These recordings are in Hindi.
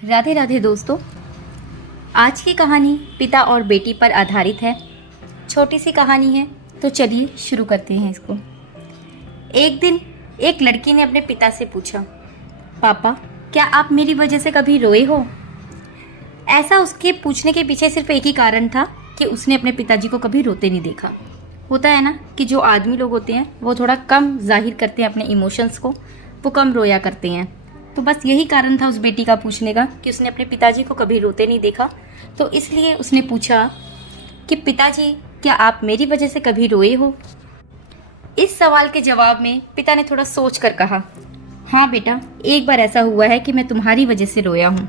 राधे राधे दोस्तों। आज की कहानी पिता और बेटी पर आधारित है। छोटी सी कहानी है, तो चलिए शुरू करते हैं इसको। एक दिन एक लड़की ने अपने पिता से पूछा, पापा क्या आप मेरी वजह से कभी रोए हो? ऐसा उसके पूछने के पीछे सिर्फ एक ही कारण था कि उसने अपने पिताजी को कभी रोते नहीं देखा। होता है ना कि जो आदमी लोग होते हैं वो थोड़ा कम जाहिर करते हैं अपने इमोशंस को, वो कम रोया करते हैं। तो बस यही कारण था उस बेटी का पूछने का कि उसने अपने पिताजी को कभी रोते नहीं देखा। तो इसलिए उसने पूछा कि पिताजी क्या आप मेरी वजह से कभी रोए हो? इस सवाल के जवाब में पिता ने थोड़ा सोच कर कहा, हाँ बेटा, एक बार ऐसा हुआ है कि मैं तुम्हारी वजह से रोया हूँ।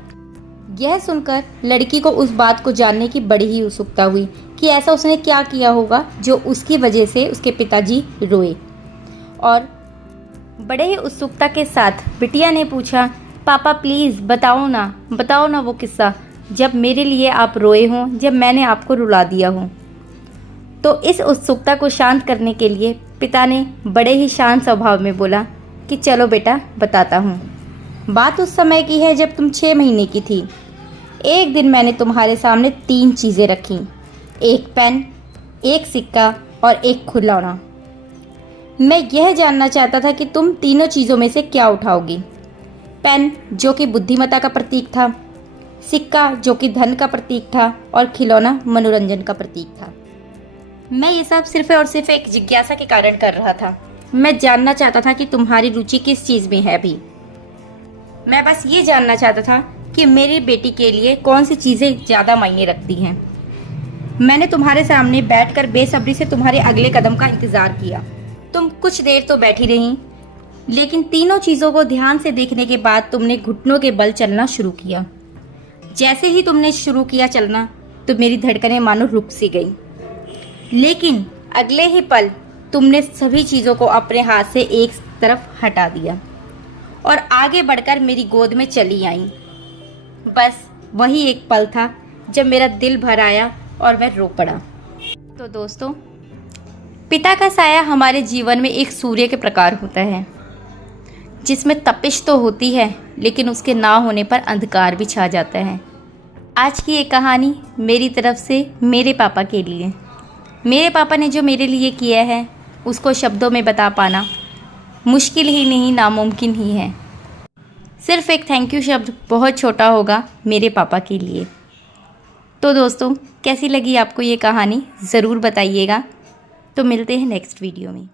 यह सुनकर लड़की को उस बात को जानने की बड़ी ही उत्सुकता हुई कि ऐसा उसने क्या किया होगा जो उसकी वजह से उसके पिताजी रोए। और बड़े ही उत्सुकता के साथ बिटिया ने पूछा, पापा प्लीज़ बताओ ना वो किस्सा जब मेरे लिए आप रोए हों, जब मैंने आपको रुला दिया हो। तो इस उत्सुकता को शांत करने के लिए पिता ने बड़े ही शांत स्वभाव में बोला कि चलो बेटा बताता हूँ। बात उस समय की है जब तुम 6 महीने की थी। एक दिन मैंने तुम्हारे सामने 3 चीज़ें रखी, एक पेन, एक सिक्का और एक खिलौना। मैं यह जानना चाहता था कि तुम तीनों चीज़ों में से क्या उठाओगी। पेन जो कि बुद्धिमत्ता का प्रतीक था, सिक्का जो कि धन का प्रतीक था और खिलौना मनोरंजन का प्रतीक था। मैं ये सब सिर्फ और सिर्फ एक जिज्ञासा के कारण कर रहा था। मैं जानना चाहता था कि तुम्हारी रुचि किस चीज़ में है अभी। मैं बस ये जानना चाहता था कि मेरी बेटी के लिए कौन सी चीज़ें ज़्यादा मायने रखती हैं। मैंने तुम्हारे सामने बैठकर बेसब्री से तुम्हारे अगले कदम का इंतज़ार किया। तुम कुछ देर तो बैठी रही, लेकिन तीनों चीज़ों को ध्यान से देखने के बाद तुमने घुटनों के बल चलना शुरू किया। जैसे ही तुमने शुरू किया चलना तो मेरी धड़कनें मानो रुक सी गई, लेकिन अगले ही पल तुमने सभी चीज़ों को अपने हाथ से एक तरफ हटा दिया और आगे बढ़कर मेरी गोद में चली आई। बस वही एक पल था जब मेरा दिल भर आया और मैं रो पड़ा। तो दोस्तों, पिता का साया हमारे जीवन में एक सूर्य के प्रकार होता है, जिसमें तपिश तो होती है लेकिन उसके ना होने पर अंधकार भी छा जाता है। आज की ये कहानी मेरी तरफ से मेरे पापा के लिए। मेरे पापा ने जो मेरे लिए किया है उसको शब्दों में बता पाना मुश्किल ही नहीं, नामुमकिन ही है। सिर्फ एक थैंक यू शब्द बहुत छोटा होगा मेरे पापा के लिए। तो दोस्तों, कैसी लगी आपको ये कहानी ज़रूर बताइएगा। तो मिलते हैं नेक्स्ट वीडियो में।